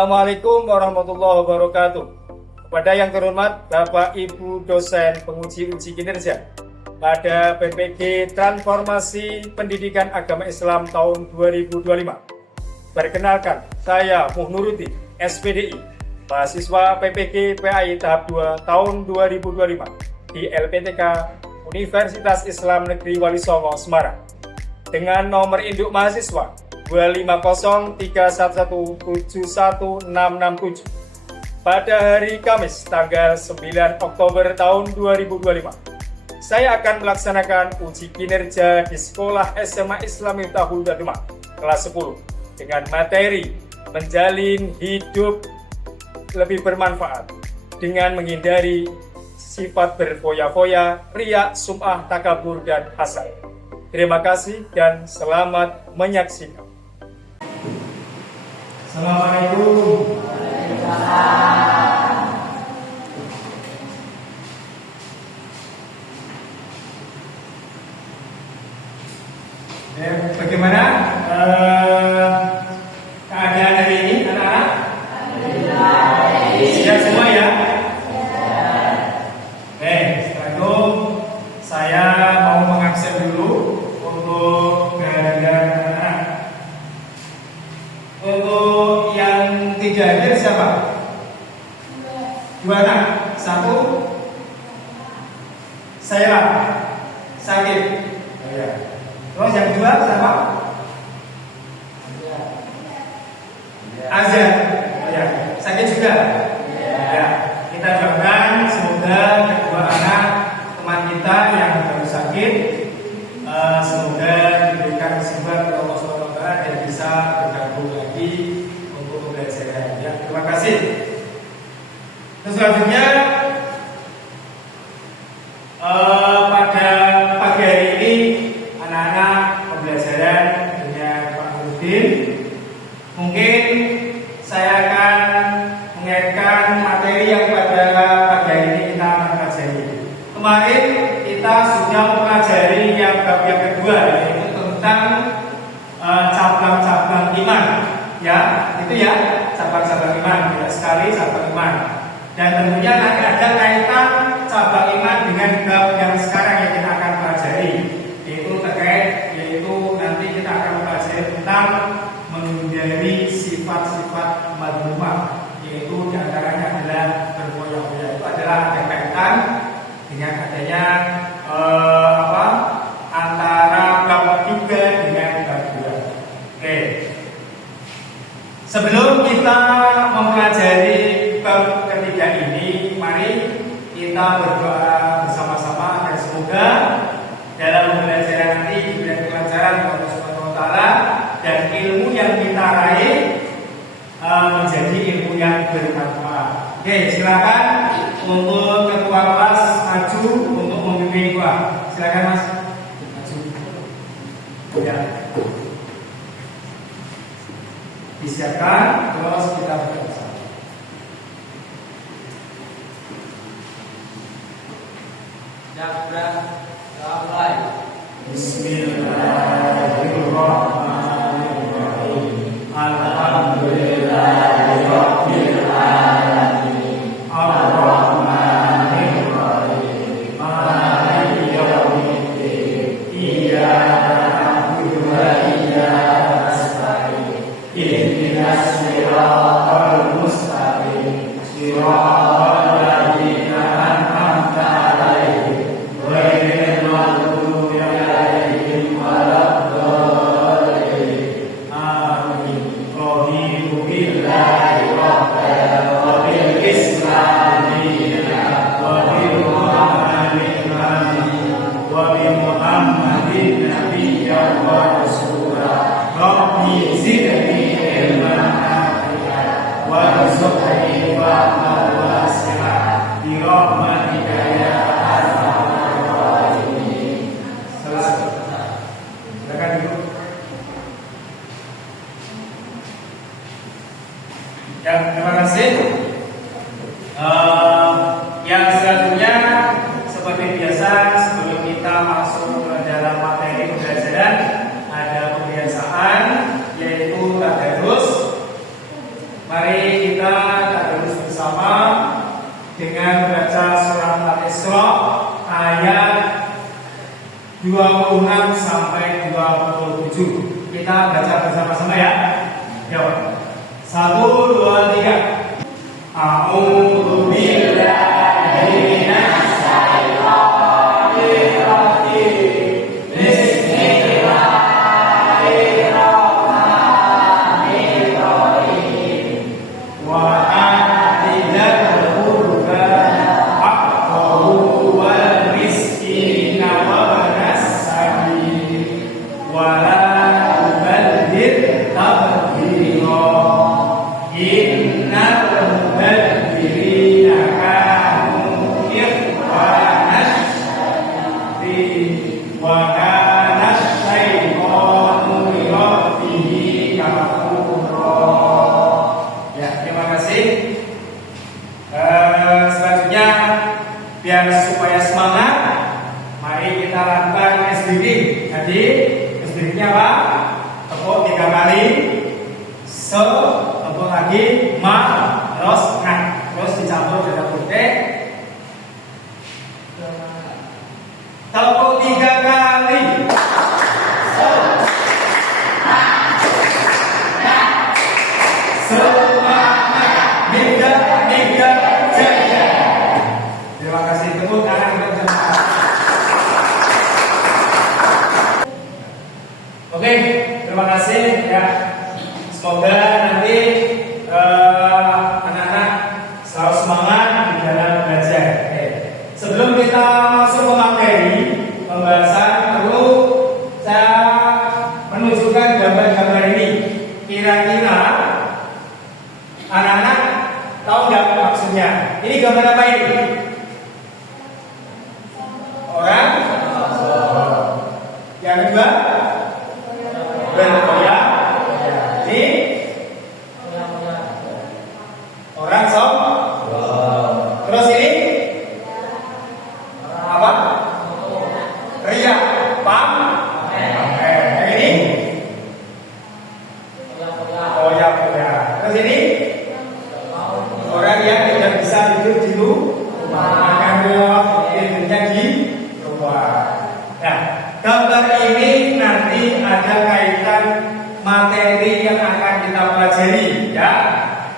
Assalamualaikum warahmatullahi wabarakatuh. Kepada yang terhormat Bapak Ibu dosen penguji uji kinerja pada PPG Transformasi Pendidikan Agama Islam tahun 2025. Perkenalkan, saya Muhnuruddin, SPDI, mahasiswa PPG PAI tahap 2 tahun 2025 di LPTK Universitas Islam Negeri Wali Songo, Semarang. Dengan nomor induk mahasiswa 25031171667 pada hari Kamis tanggal 9 Oktober tahun 2025. Saya akan melaksanakan uji kinerja di Sekolah SMA Islam Miftahul Datumah kelas 10 dengan materi menjalin hidup lebih bermanfaat dengan menghindari sifat berfoya-foya, riya, sum'ah, takabur, dan hasad. Terima kasih dan selamat menyaksikan. Assalamualaikum. Bagaimana keadaan hari ini, anak-anak? Siap semua ya? Setelah itu saya mau mengabsen dulu untuk anak-anak. Untuk yang tidak hadir siapa? Dua anak. Satu saya sakit. Terus yang kedua siapa? Azan. Sakit juga. Kita doakan semoga kedua anak teman kita yang baru sakit semoga diberikan kesembuhan oleh Allah SWT dan bisa bergabung lagi untuk pembelajaran. Terima kasih. Terus selanjutnya pada pagi hari ini anak-anak pembelajaran dengan Pak Nurdin. Mungkin saya akan mengaitkan materi yang pada pagi hari ini kita akan pelajari. Kemarin kita sudah mempelajari yang bab yang kedua, yaitu tentang cabang-cabang iman. Itu cabang-cabang iman. Tidak sekali cabang iman. Dan tentunya nanti ada kaitan cabang iman dengan bab yang sekarang yang kita akan pelajari, yaitu nanti kita akan pelajari tentang menghindari sifat-sifat madhumah, yaitu diantaranya adalah berfoya-foya. Itu adalah ada kaitan dengan adanya antara bab 3 dengan bab 2. Sebelum kita mempelajari bab ketiga ini, mari kita berdoa bersama-sama dan semoga dalam pembelajaran nanti diberikan kelancaran Allah Subhanahu wa taala dan ilmu yang kita raih menjadi ilmu yang bermanfaat. Silakan untuk ketua kelas maju untuk memimpin kelas. Silakan Mas. Maju. Disiapkan, terus kita bersama. Bismillahirrahmanirrahim. Alhamdulillahirabbil alamin. Arrahmanirrahim. Maliki yaumiddin. Iyyaka na'budu wa iyyaka nasta'in. Ihdinas siratal mustaqim. Siratal ladzina an'amta 'alaihim ghairil maghdubi 'alaihim waladdallin. Amin. Raditu billahi rabban wa bil islami dinan wa bil muhammadin wa bi muhammadin nabiyyan wa rasulah. Rabbi zidni ilman nafi'an warzuqni fahman wasi'an bi rahmatika ya arhamar rahimin. Silakan dulu. Terima kasih. Yang selanjutnya seperti biasa sebelum kita masuk ke dalam materi pembelajaran ada pembiasaan yaitu tadarus. Mari 26 sampai 27. Kita baca bersama-sama ya. Yuk. 1, 2, 3. A'udzu billahi minasy syaithanir rajim. Bismillahirrahmanirrahim. Wa atidal qurba haqqahu wal miskina wa banas sabil wa la tubadir tabdira. Innal mubadirina kanu ikhwanas syayatin wa kana syaitanu li rabbihi kafura. Ya, terima kasih. Selanjutnya biar supaya semangat, mari kita lakukan SBD. Jadi SBD-nya apa? Tepuk 3 kali. Tepuk lagi, terus terus dicampur dengan putih. Tepuk 3 kali. Semangat, Nida Jaya. Terima kasih, tepuk tangan kita bersama. Oke, terima kasih ya. Semoga nanti anak-anak selalu semangat di dalam belajar. Oke. Sebelum kita masuk ke materi pembahasan, perlu saya menunjukkan gambar-gambar ini. Kira-kira anak-anak tahu nggak maksudnya? Ini gambar apa ini? Orang. Yang kedua, berkoyak. Ini orang terus ini apa? Ria, pam. Yang ini koyak. Terus ini orang yang tidak bisa tidur di rumah, tidurnya di luar. Nah, gambar ini nanti ada kaitan materi yang akan kita pelajari, ya.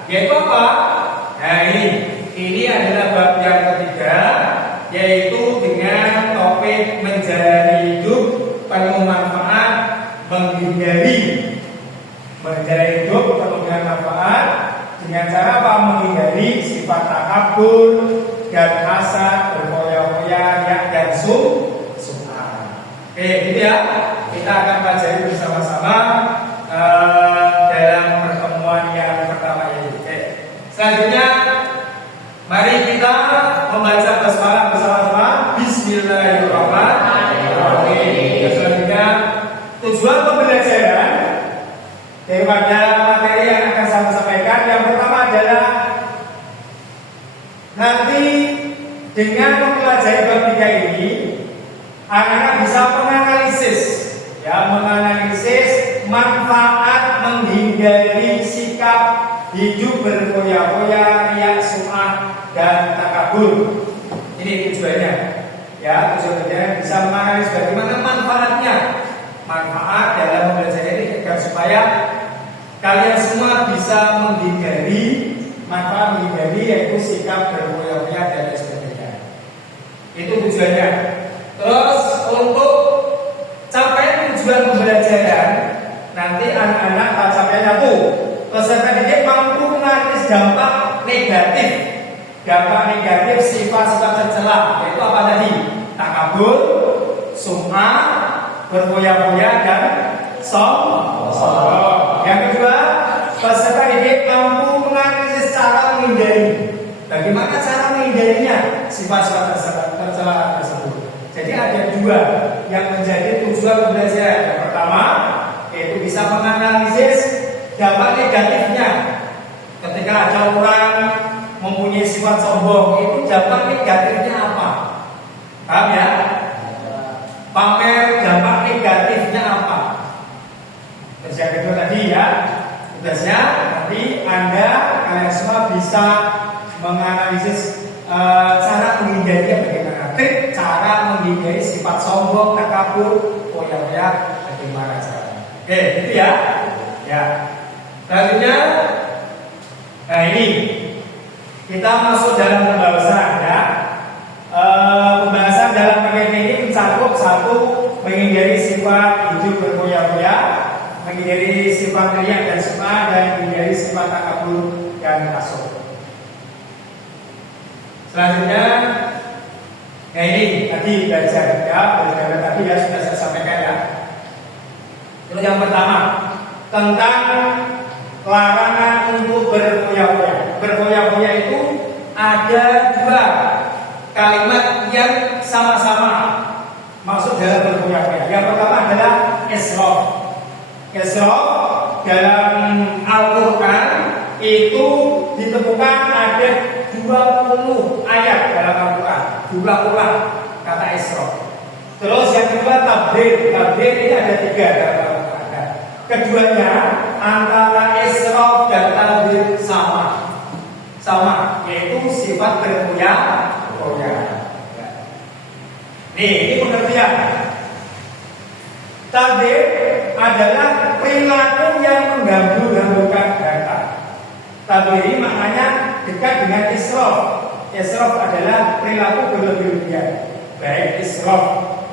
Yaitu apa? Nah, ini adalah bab yang ketiga, yaitu dengan topik menjalani hidup penuh manfaat, menghindari hidup penuh dengan manfaat dengan cara apa? Menghindari sifat takabur dan hasad, berfoya-foya, dan sum'ah. Oke, gitu ya. Kita akan pelajari bersama-sama dalam pertemuan yang pertama ini. Oke. Selanjutnya, mari kita membaca basmalah bersama-sama. Bismillahirrahmanirrahim. Selanjutnya, tujuan pembelajaran daripada materi yang akan saya sampaikan, yang pertama adalah nanti dengan mempelajari bab 3 ini, anak-anak bisa menganalisis manfaat menghindari sikap hidup berfoya-foya, riya, sum'ah, dan takabur. Ini tujuannya. Ya, tujuannya bisa menganalisis bagaimana manfaat dalam belajar ini agar supaya kalian semua bisa menghindari yaitu sikap berfoya-foya dan lain sebagainya. Itu tujuannya. Terus untuk capai tujuan pembelajaran, nanti anak-anak capai satu, peserta didik mampu menganalisis dampak negatif sifat-sifat tercela, yaitu apa tadi? Takabur, sum'ah, berfoya-foya, dan sombong. Yang kedua, peserta didik mampu menganalisis cara menghindari. Bagaimana cara menghindarinya sifat-sifat tercela tersebut. Jadi ada dua yang menjadi tujuan pembelajaran. Yang pertama, yaitu bisa menganalisis dampak negatifnya. Ketika ada orang mempunyai sifat sombong, itu dampak negatifnya apa? Paham ya? Pamer, dampak negatifnya apa? Terus yang kedua tadi ya, tugasnya nanti kalian semua bisa menganalisis cara menghindari bagaimana, trik cara menghindari sifat sombong, takabur, berfoya-foya bagaimana caranya. Oke, itu ya. Ya. Selanjutnya, nah ini kita masuk dalam pembahasan ya. Pembahasan dalam paket ini mencakup satu, menghindari sifat hidup berfoya-foya, menghindari sifat riak dan sum'ah, dan menghindari sifat takabur dan kasut. Selanjutnya, nah ini tadi belajar ya, belajar tadi ya sudah saya sampaikan ya. Itu yang pertama tentang larangan untuk berfoya-foya. Berfoya-foya itu ada dua kalimat yang sama-sama maksud dalam berfoya-foya. Yang pertama adalah israf. Israf dalam Al-Quran itu ditemukan ada 20 ayat dalam Al-Quran, diulang-ulang kata israf. Terus yang kedua tabdil. Tabdil ini ada 3 dalam Al-Quran. Keduanya antara israf dan tabdil sama, yaitu sifat berfoya-foya. Nih, ini pengertian. Tabdil adalah perilaku yang mengganggu-ganggukan data. Tabdil ini maknanya dekat dengan israf. Israf adalah perilaku berlebih-lebihan. Baik israf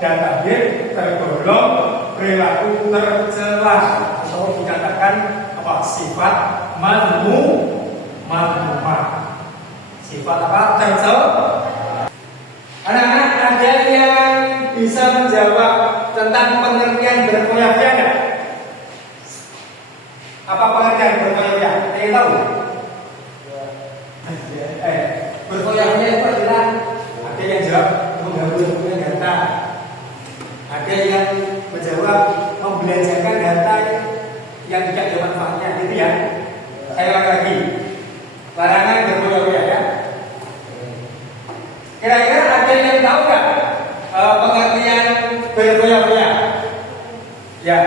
dan tabdil tergolong perilaku tercela atau dikatakan apa? Sifat madmumah. Sifat apa? Tercela. Anak-anak ada yang bisa menjawab tentang pengertian berfoya-foya enggak? Apa pengertian berfoya-foya? Ada yang tahu? Berfoya-foya itu adalah ada yang jawab mengganggu data, ada yang menjawab membelanjakan data yang tidak ada manfaatnya, gitu ya. Saya ulang lagi, larangan berfoya-foya ya. Kira-kira ada yang tahu nggak pengertian berfoya-foya? Ya,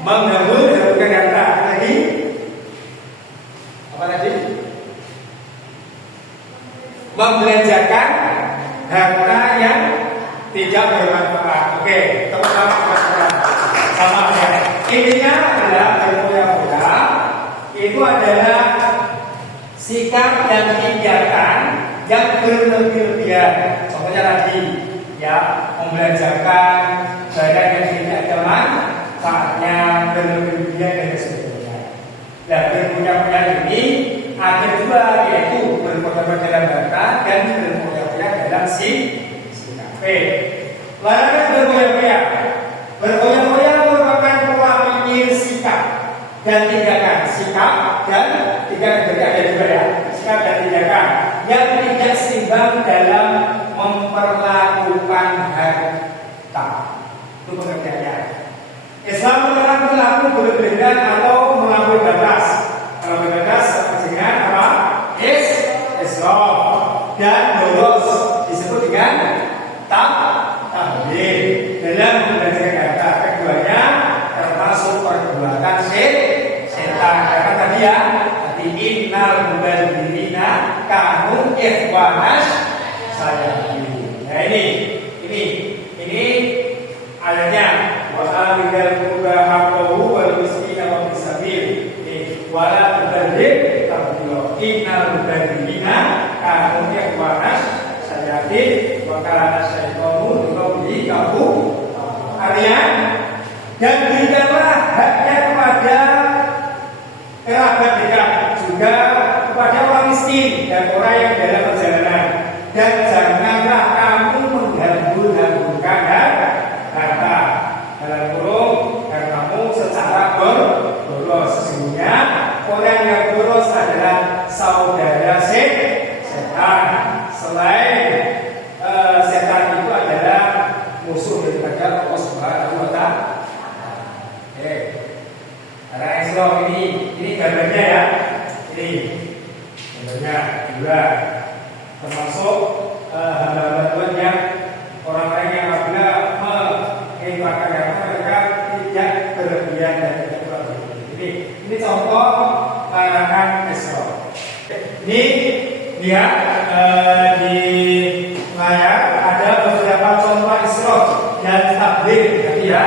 mengganggu data. Lagi apa tadi? Membelanjakan harta yang tidak bermanfaat. Oke, teman-teman sama ya. Intinya adalah berfoya-foya itu adalah sikap dan tindakan yang berlebih-lebihan. Contohnya tadi ya, membelanjakan barang yang tidak ada manfaatnya, berlebih-lebihan dan sebagainya. Nah, berfoya-foya ini ada dua, yaitu berfoya-foya dalam data dan berfoya-foya dalam sikap. Larangan berfoya-foya. Berfoya-foya merupakan pola pikir, sikap dan tindakan. Sikap dan tindakan ada dua ya. Sikap dan tindakan yang tidak seimbang dalam memperlakukan harta. Itu pengertiannya. Islam melarang perilaku berlebihan atau melampaui batas. Melampaui batas sama dengan apa? Israf dan boros disebut dengan tabdil dalam membelanjakan harta. Keduanya termasuk perbuatan setan. Karena tadi ya, innal mubadzirina kanu ikhwanas sayatin. Nah ini ayatnya. Wa amilal qurba haqqahu wal miskina wa bisabil. Wala tubadzir tabdzira. Innal mubadzirina kanu ikhwanas sayatin wa kana syaitanu liqawli kafu. Artinya, dan berikanlah haknya kepada kerabat dekat, juga kepada orang miskin dan orang yang dalam perjalanan, dan janganlah kamu mengganggu-ganggukan harta dalam kurung hartamu secara boros. Sesungguhnya orang yang boros adalah saudara setan. Selain setan itu adalah musuh daripada Allah Subhanahu wa Ta'ala. Karena Islam ini gambarnya ya. Ini gambarnya dua, termasuk hamba-hamba Tuhan yang orang-orang yang apabila menginfakkan harta mereka tidak berlebihan dan tidak terlalu. Ini contoh larangan Islam. Ini lihat di layar ada beberapa contoh Islam dan tabdil, jadi ya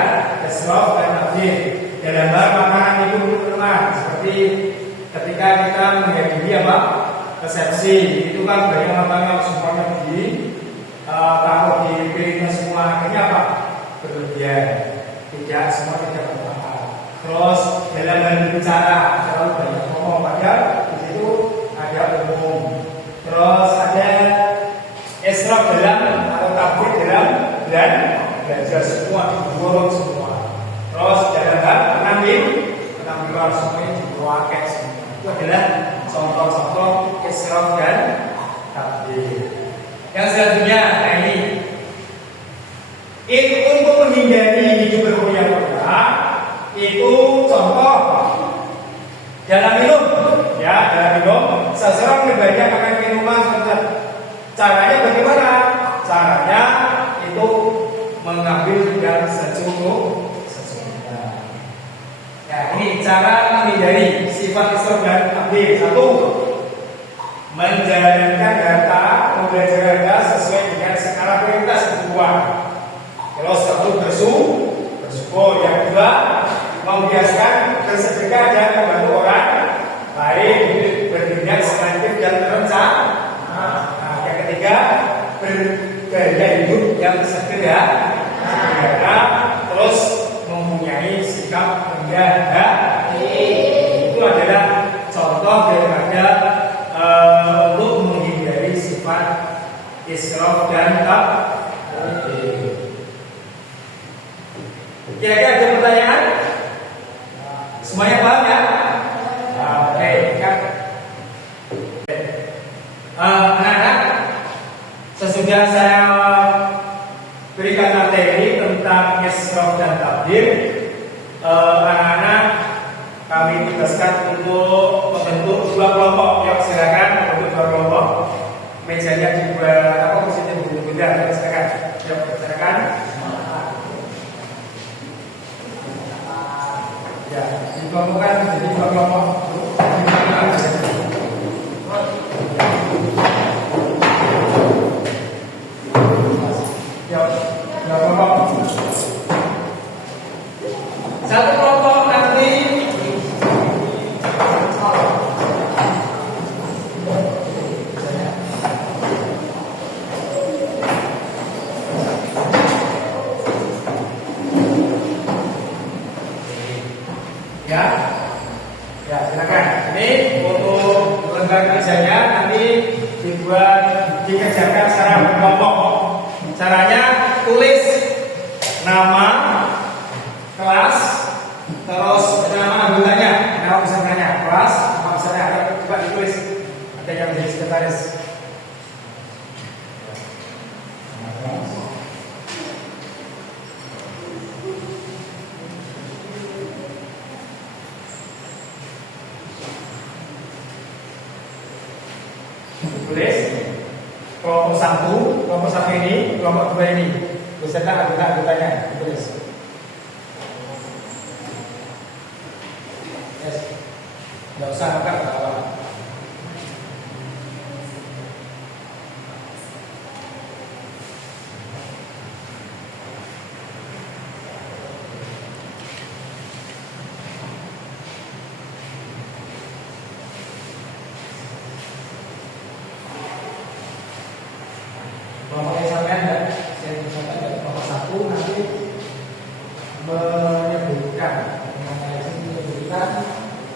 israf dan tabdzir. Dalam hal makanan itu teman, seperti ketika kita menghadiri apa? Resepsi, itu kan banyak makanan semuanya taruh di piringnya semua, akhirnya apa? Berlebihan. Tidak, semua tidak bermanfaat. Terus dalam hal bicara terlalu banyak ngomong, padahal di situ ada umum. Terus ada israf dalam atau tabdzir dalam dan belajar semua diborong semua. Terus dalam hal penampilan semuanya dipakai semua. Itu adalah contoh-contoh israf dan tabdzir. Yang selanjutnya, nah ini untuk menghindari hidup berkoyak-koyak, itu contoh dalam minum, ya dalam minum. Seseorang berbanyak makan minuman, caranya bagaimana? Caranya itu mengambil yang secukupnya. Nah ini cara menghindari sifat israf dan tabdzir. Satu, menjalankan data, membelajar data sesuai dengan skala prioritas kebutuhan. Terus satu bersyukur. Yang kedua, membiasakan bersedekah dan membantu orang lain, bertindak sensitif dan terencana. Nah, yang ketiga, bergaya hidup yang sederhana, terus mempunyai sikap rendah hati. Itu adalah contoh daripada untuk menghindari sifat israf dan tabdzir. Kira-kira ada pertanyaan? Semuanya paham ya? Oke, kan? Anak-anak, sesudah saya berikan materi tentang israf dan tabdzir, anak-anak kami tugaskan untuk membentuk dua kelompok. Yuk silakan membentuk dua kelompok. Mejanya dibuat apa? Kursinya berbeda-beda. Silakan. Yuk silakan. Ya, dikelompokkan menjadi dua kelompok. Yuk, dua kelompok. Satu kelompok nanti ya silakan. Ini untuk lembar kerjanya nanti dikerjakan secara berkelompok. Caranya tulis nama kelas, terus nama anggotanya, nama pesertanya, kelas, nama pesertanya. Coba ditulis. Ada yang jadi sekretaris. Tulis kelompok satu ini, kelompok dua ini beserta anggotanya ditulis. Yes. Nggak usah angkat ke bawah. Kelompok yang sampai dan kelompok satu nanti menyebutkan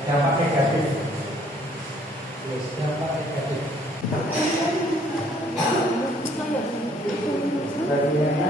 dampak negatif. Dampak negatif. Bagaimana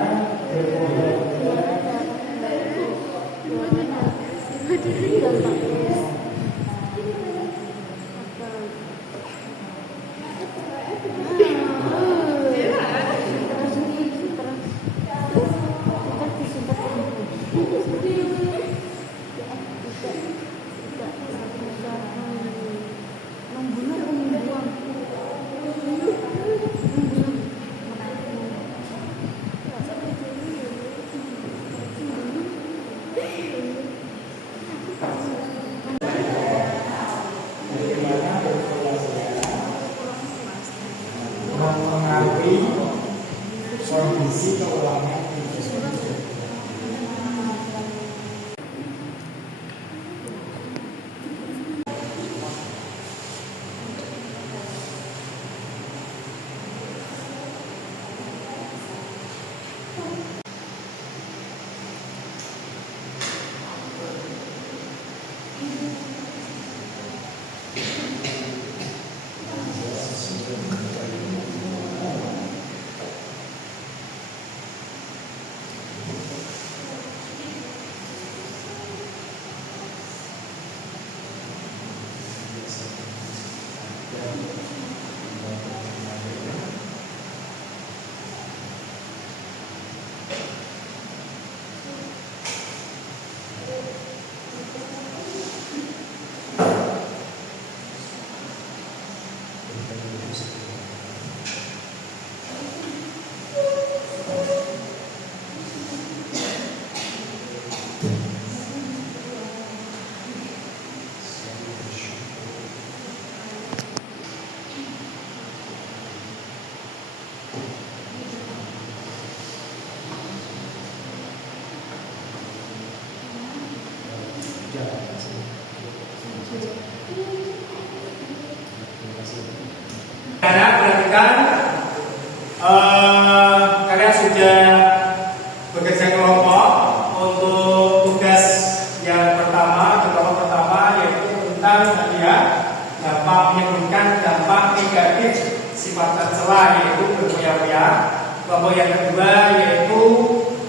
Kelompok yang kedua yaitu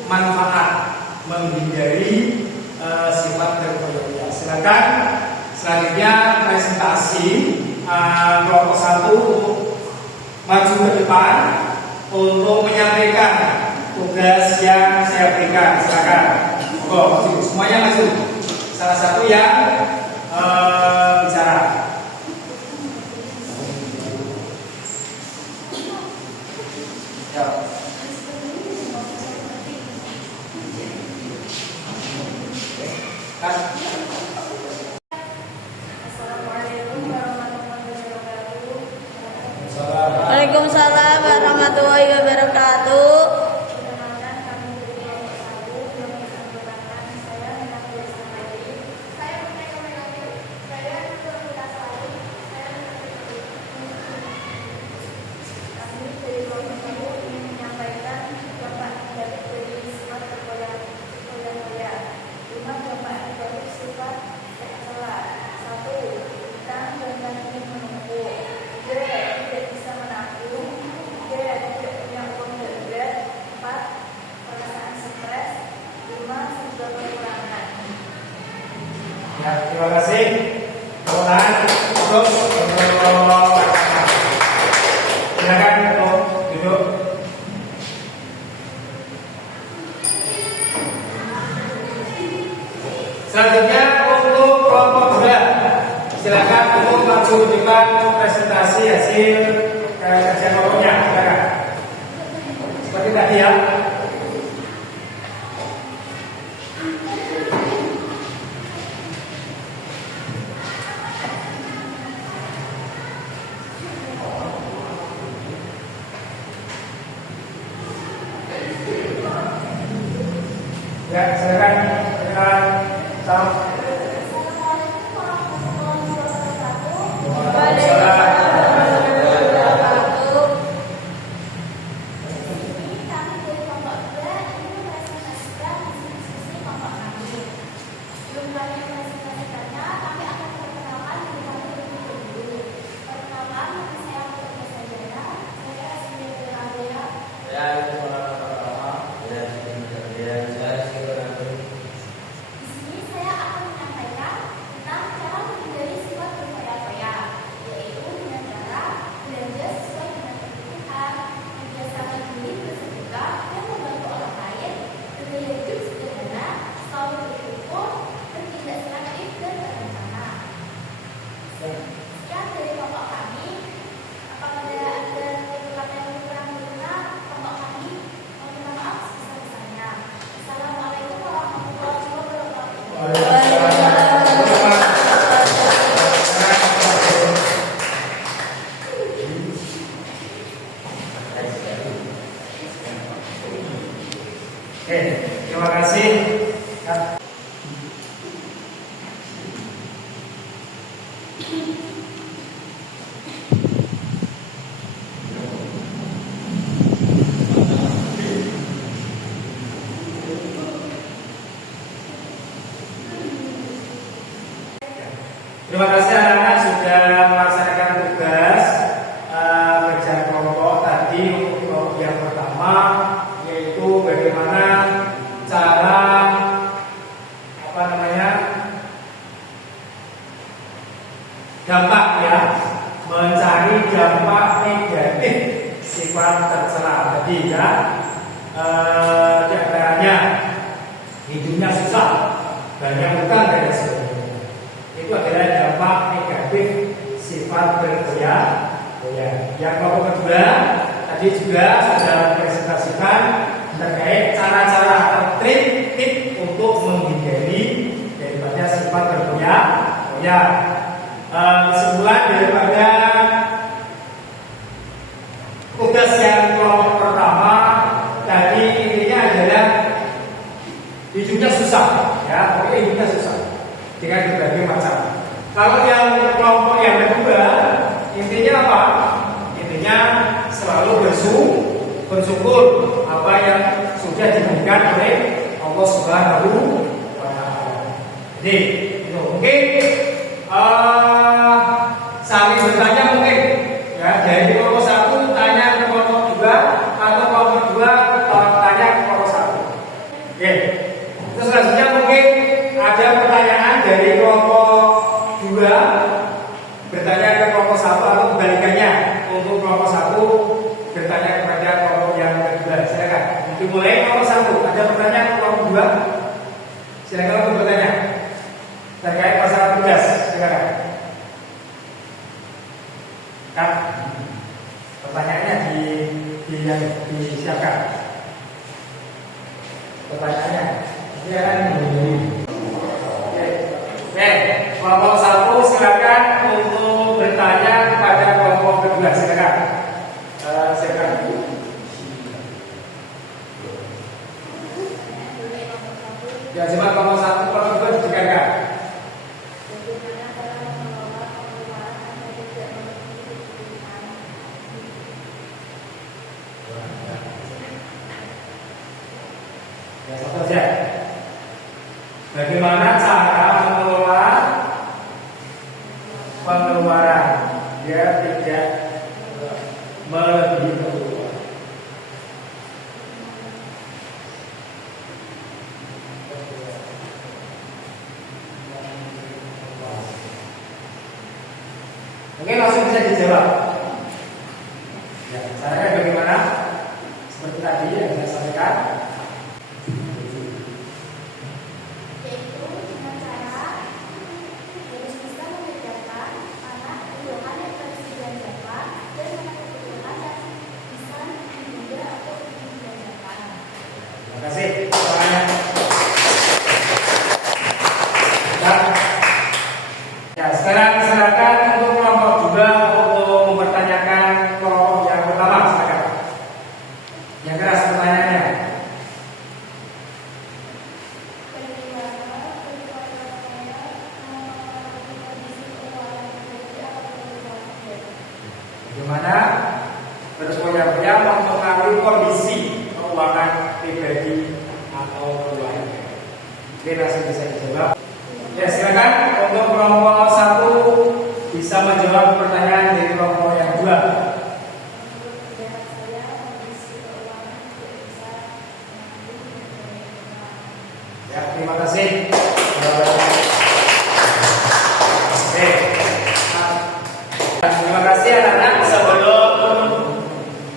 manfaat, menghindari sifat berbahaya. Silakan selanjutnya presentasi kelompok satu maju ke depan untuk menyampaikan tugas yang saya berikan. Silakan, maju, semuanya maju. Salah satu yang bicara. Ya. Waalaikumsalam warahmatullahi wabarakatuh. Ya, terima kasih. Kemudian untuk silakan untuk duduk. Selanjutnya untuk kelompok 2, silakan untuk maju di depan presentasi hasil kerja kelompoknya. Silakan. Seperti tadi ya. Ya, silakan dengan sama. Oke, terima kasih. Terima kasih anak-anak sudah melaksanakan tugas kerja kelompok tadi. Untuk kelompok yang pertama yaitu bagaimana cara dampak ya, mencari dampak negatif sifat tercela. Jadi ya di antaranya hidupnya susah, banyak utang dan sebagainya. Itu adalah dampak negatif sifat berbahaya. Yang kelompok kedua tadi juga sudah presentasikan terkait cara-cara atau trik untuk menghindari daripada sifat berbahaya. Kesimpulan daripada tugas yang kelompok pertama tadi intinya adalah hidupnya susah, ya, pokoknya hidupnya susah dengan berbagai macam. Kalau yang kelompok yang kedua intinya apa? Intinya selalu bersyukur apa yang sudah diberikan oleh Allah Subhanahu wa Ta'ala. Jadi itu mungkin saling bertanya mungkin ya, dari kelompok 1 tanya ke kelompok 2 atau kelompok 2 kelompok 1 bertanya kepada kelompok yang kedua. Silakan. Dimulai kelompok 1. Ada pertanyaan kelompok 2? Silakan untuk bertanya terkait masalah tugas. Silakan. Kan pertanyaannya disiapkan. Pertanyaannya. Silakan. Oke, kelompok 1 silakan untuk bertanya kepada kelompok kedua. Silakan. Silakan. Ya, cuma kelompok 1, kelompok 2 didengarkan. Ya, satu saja. Bagaimana cara mengelola pengeluaran biar tidak melebihi kebutuhan? Mungkin langsung bisa dijawab. Ya, caranya bagaimana? Seperti tadi yang saya sampaikan. Terima kasih. Ya, sekarang silakan untuk kelompok juga untuk mempertanyakan kelompok yang pertama. Silakan. Yang keras pertanyaannya. Bagaimana berfoya-foya mempengaruhi kondisi keuangan pribadi atau keluarga? Oke, langsung bisa dijawab. Ya, silakan untuk kelompok 1 bisa menjawab pertanyaan dari kelompok yang 2. Ya, terima kasih. Oke. Terima kasih anak-anak. Sebelum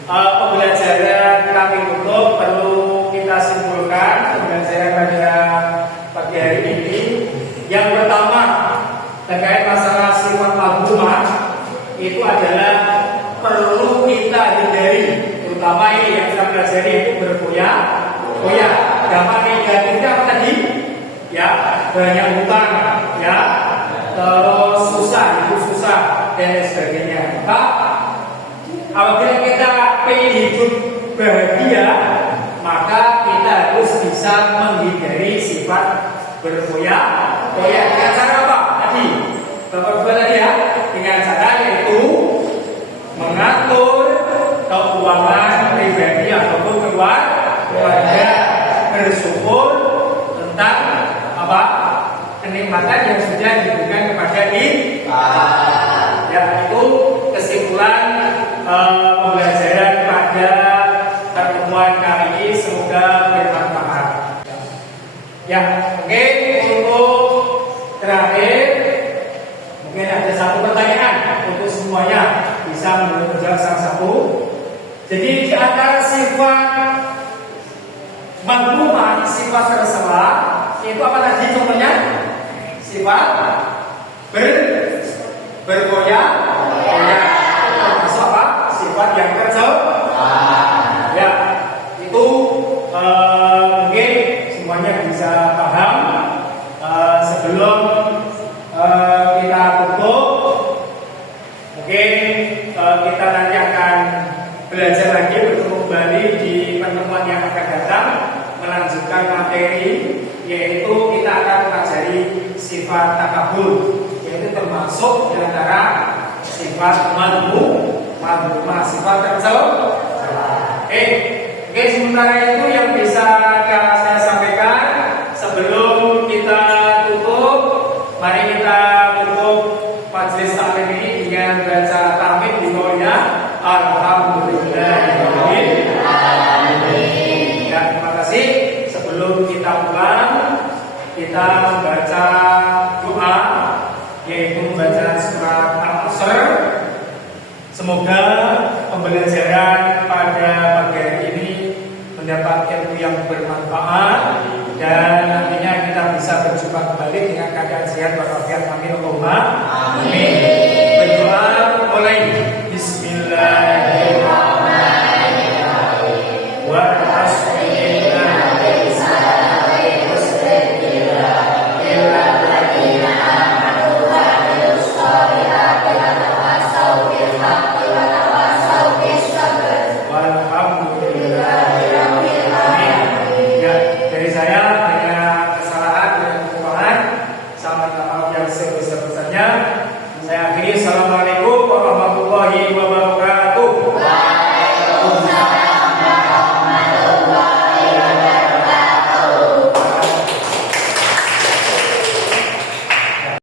pembelajaran kami tutup, perlu kita simpulkan pembelajaran pada pagi hari ini. Yang pertama terkait masalah sifat madhumah itu adalah perlu kita hindari, terutama ini yang kita pelajari itu berfoya-foya. Dampak negatifnya apa tadi? Ya, banyak hutang, ya, terus susah, hidup susah dan lain sebagainya. Maka apabila kita ingin hidup bahagia, maka kita harus bisa menghindari sifat berfoya-foya. Dengan cara apa? Tadi Bapak Ibu tadi ya, dengan cara yaitu mengatur keuangan pribadi ataupun keluarga, bersyukur tentang apa? Kenikmatan yang sudah diberikan kepada kita. Ya, itu kesimpulan pembelajaran pada pertemuan kali ini, semoga bermanfaat. Ya, oke, untuk terakhir mungkin ada satu pertanyaan untuk semuanya bisa menjawab salah satu. Jadi di antara sifat madhumah, sifat tercela itu apa tadi contohnya? Sifat berfoya-foya. Termasuk apa? Sifat yang tercela. Ya, itu mungkin semuanya bisa paham. Sebelum kita tutup, mungkin kita nanti akan belajar lagi, bertemu kembali di pertemuan yang akan datang, melanjutkan materi, yaitu kita akan mempelajari sifat takabur, yaitu termasuk di antara sifat madhumah, sifat tercela. Oke, sementara itu yang bisa saya sampaikan sebelum kita tutup. Mari kita tutup majelis taklim ini dengan baca tahmid di bawahnya. Alhamdulillahirabbil alamin. Ya, terima kasih. Sebelum kita pulang, kita membaca doa, yaitu membaca surat Al-Asr. Semoga pembelajaran pada pagi hari ini mendapat ilmu yang bermanfaat dan nantinya kita bisa berjumpa kembali dengan keadaan sehat walafiat. Amin Allahumma amin. Berdoa mulai. Bismillah.